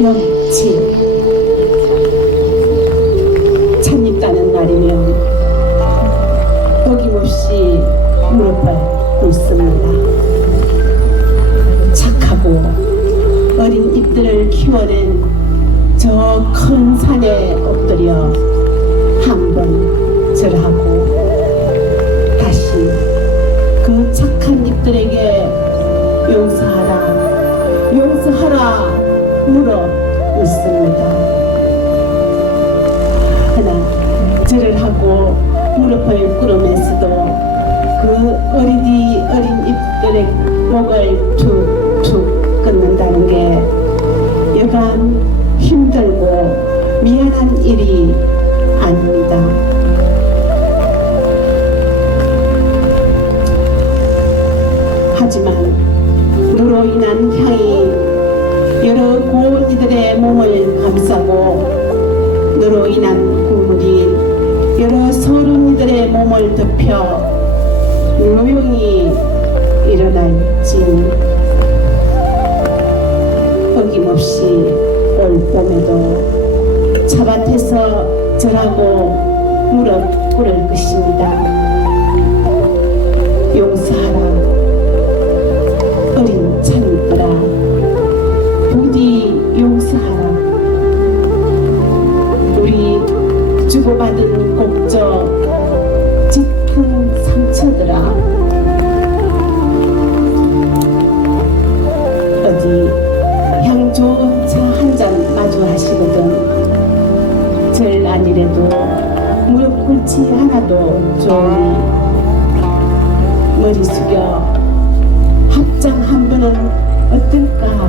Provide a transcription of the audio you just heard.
명치 찬입 가는 날이면 어김없이 무릎을 꿇습니다. 착하고 어린 잎들을 키워낸 저 큰 산에 묻습니다. 하나 절을 하고 무릎을 꿇으면서도 그 어리디 어린 잎들의 목을 툭툭 끊는다는 게 여간 힘들고 미안한 일이 아닙니다. 하지만 너로 인한 향이 여러 이들의 몸을 감싸고 너로 인한 국물이 여러 서른 이들의 몸을 덮여 노용이 일어날지 어김없이 올 봄에도 차밭에서 절하고 무릎 꿇을 것입니다. 용서하라 주고받은 곡저 짙은 상처들아. 어디 향 좋은 차 한 잔 마주 하시거든. 절 아니래도 무릎 꿇지 않아도 좋으니 머리 숙여. 합장 한 번은 어떨까